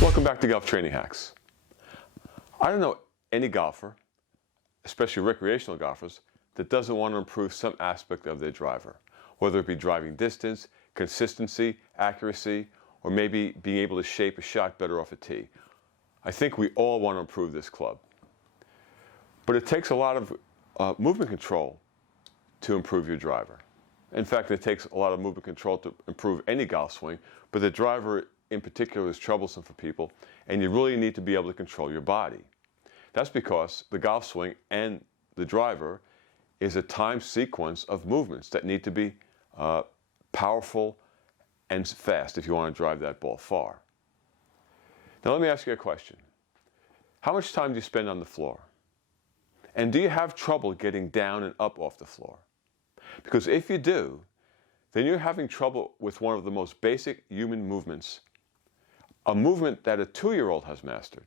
Welcome back to Golf Training Hacks. I don't know any golfer, especially recreational golfers, that doesn't want to improve some aspect of their driver, whether it be driving distance, consistency, accuracy, or maybe being able to shape a shot better off a tee. I think we all want to improve this club. But it takes a lot of movement control to improve your driver. In fact, it takes a lot of movement control to improve any golf swing, but the driver in particular is troublesome for people, and you really need to be able to control your body. That's because the golf swing and the driver is a time sequence of movements that need to be powerful and fast if you want to drive that ball far. Now let me ask you a question. How much time do you spend on the floor? And do you have trouble getting down and up off the floor? Because if you do, then you're having trouble with one of the most basic human movements, a movement that a 2-year-old has mastered.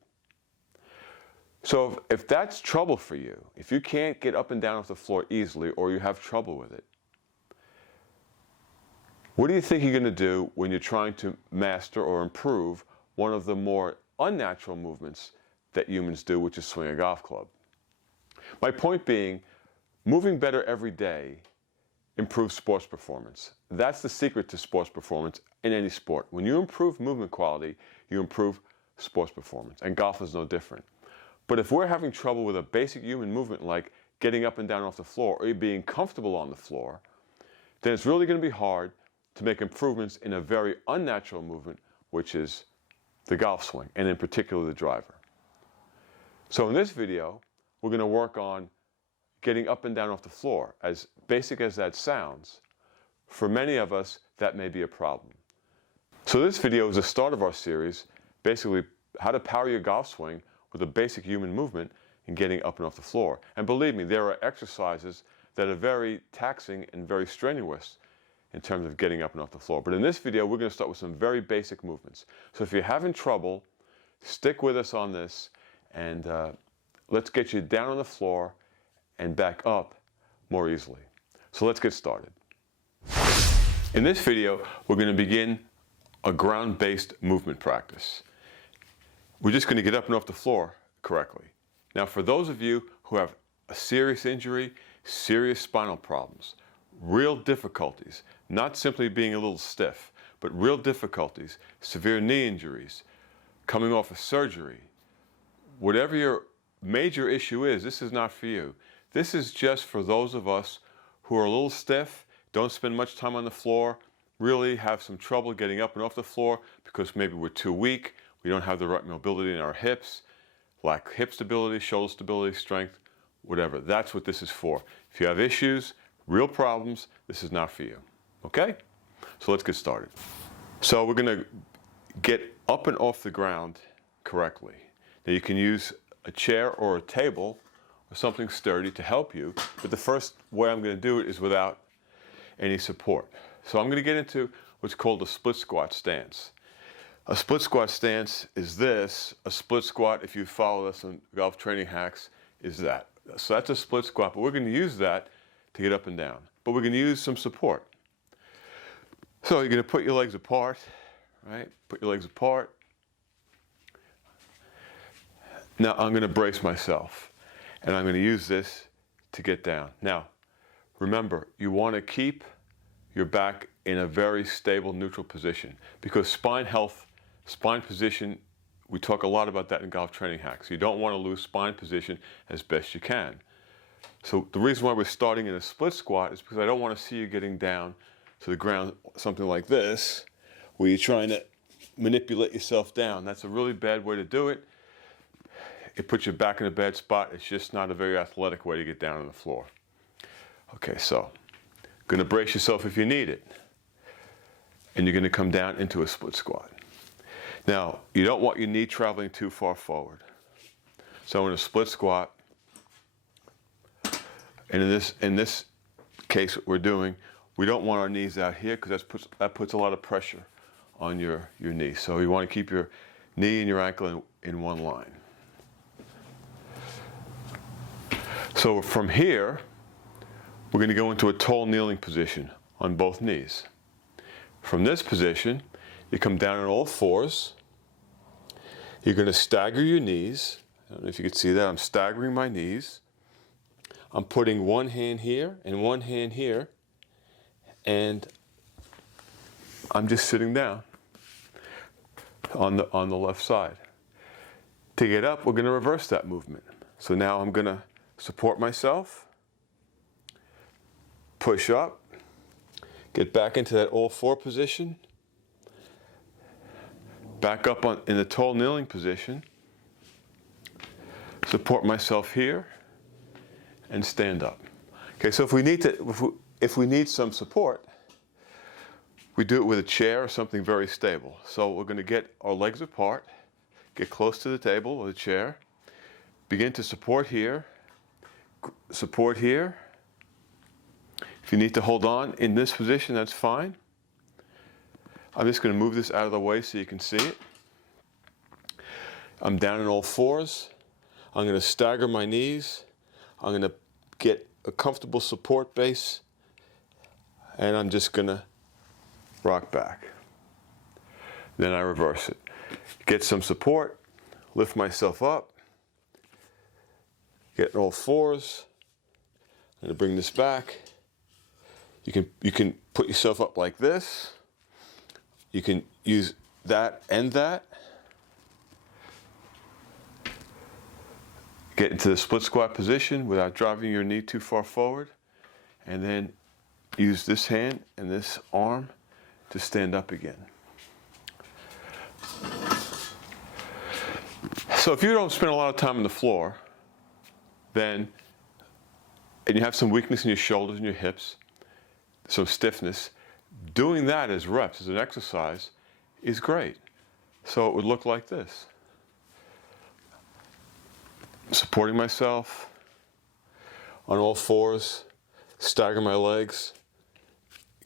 So if that's trouble for you, if you can't get up and down off the floor easily or you have trouble with it, what do you think you're going to do when you're trying to master or improve one of the more unnatural movements that humans do, which is swing a golf club? My point being, moving better every day improves sports performance. That's the secret to sports performance in any sport. When you improve movement quality, you improve sports performance, and golf is no different. But if we're having trouble with a basic human movement like getting up and down off the floor or being comfortable on the floor, then it's really going to be hard to make improvements in a very unnatural movement, which is the golf swing, and in particular the driver. So in this video, we're going to work on getting up and down off the floor. As basic as that sounds, for many of us, that may be a problem. So this video is the start of our series, basically how to power your golf swing with a basic human movement and getting up and off the floor. And believe me, there are exercises that are very taxing and very strenuous in terms of getting up and off the floor. But in this video, we're going to start with some very basic movements. So if you're having trouble, stick with us on this, and let's get you down on the floor and back up more easily. So let's get started. In this video, we're going to begin a ground-based movement practice. We're just going to get up and off the floor correctly. Now, for those of you who have a serious injury, serious spinal problems, real difficulties, not simply being a little stiff, but real difficulties, severe knee injuries, coming off a surgery, whatever your major issue is, this is not for you. This is just for those of us who are a little stiff, don't spend much time on the floor, really have some trouble getting up and off the floor because maybe we're too weak, we don't have the right mobility in our hips, lack hip stability, shoulder stability, strength, whatever. That's what this is for. If you have issues, real problems, this is not for you. Okay? So let's get started. So we're going to get up and off the ground correctly. Now you can use a chair or a table or something sturdy to help you, but the first way I'm going to do it is without any support. So I'm going to get into what's called a split squat stance. A split squat stance is this. A split squat, if you follow us on Golf Training Hacks, is that. So that's a split squat, but we're going to use that to get up and down. But we're going to use some support. So you're going to put your legs apart, right? Put your legs apart. Now I'm going to brace myself, and I'm going to use this to get down. Now, remember, you want to keep your back in a very stable, neutral position, because spine health, spine position, we talk a lot about that in Golf Training Hacks. You don't want to lose spine position as best you can. So the reason why we're starting in a split squat is because I don't want to see you getting down to the ground, something like this, where you're trying to manipulate yourself down. That's a really bad way to do it. It puts you back in a bad spot. It's just not a very athletic way to get down on the floor. Okay, so going to brace yourself if you need it. And you're going to come down into a split squat. Now, you don't want your knee traveling too far forward. So in a split squat, and in this case what we're doing, we don't want our knees out here because that puts a lot of pressure on your knee. So you want to keep your knee and your ankle in one line. So from here, we're going to go into a tall kneeling position on both knees. From this position, you come down on all fours, You're going to stagger your knees. I don't know if you can see that. I'm staggering my knees. I'm putting one hand here and one hand here, and I'm just sitting down on the left side. To get up, we're going to reverse that movement. So now I'm going to support myself, push up, get back into that all-four position, back up in the tall kneeling position, support myself here, and stand up. Okay, so if we need some support, we do it with a chair or something very stable. So we're going to get our legs apart, get close to the table or the chair, begin to support here, support here. If you need to hold on in this position, that's fine. I'm just going to move this out of the way so you can see it. I'm down on all fours. I'm going to stagger my knees. I'm going to get a comfortable support base, and I'm just going to rock back. Then I reverse it. Get some support, lift myself up, get on all fours. I'm going to bring this back. You can put yourself up like this. You can use that and that. Get into the split squat position without driving your knee too far forward. And then use this hand and this arm to stand up again. So if you don't spend a lot of time on the floor, and you have some weakness in your shoulders and your hips, some stiffness, doing that as reps, as an exercise, is great. So it would look like this. Supporting myself on all fours, stagger my legs,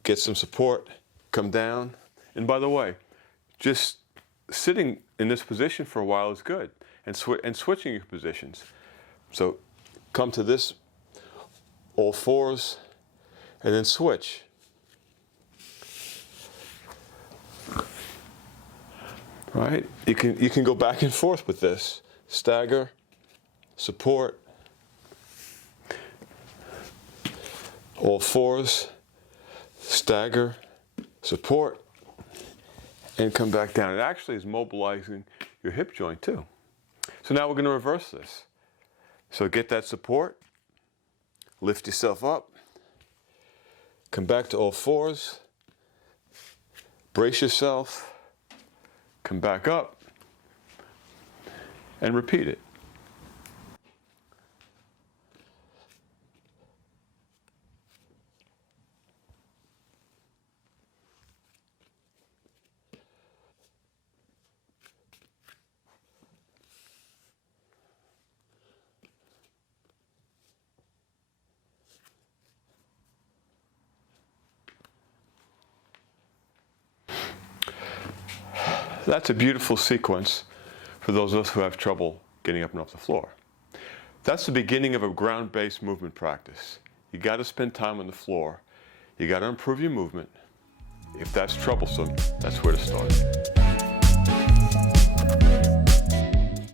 get some support, come down. And by the way, just sitting in this position for a while is good, and switching your positions. So come to this, all fours, and then switch. Right? You can go back and forth with this. Stagger, support, all fours, stagger, support, and come back down. It actually is mobilizing your hip joint too. So now we're going to reverse this. So get that support, lift yourself up, come back to all fours, brace yourself, come back up, and repeat it. That's a beautiful sequence for those of us who have trouble getting up and off the floor. That's the beginning of a ground-based movement practice. You got to spend time on the floor. You got to improve your movement. If that's troublesome, that's where to start.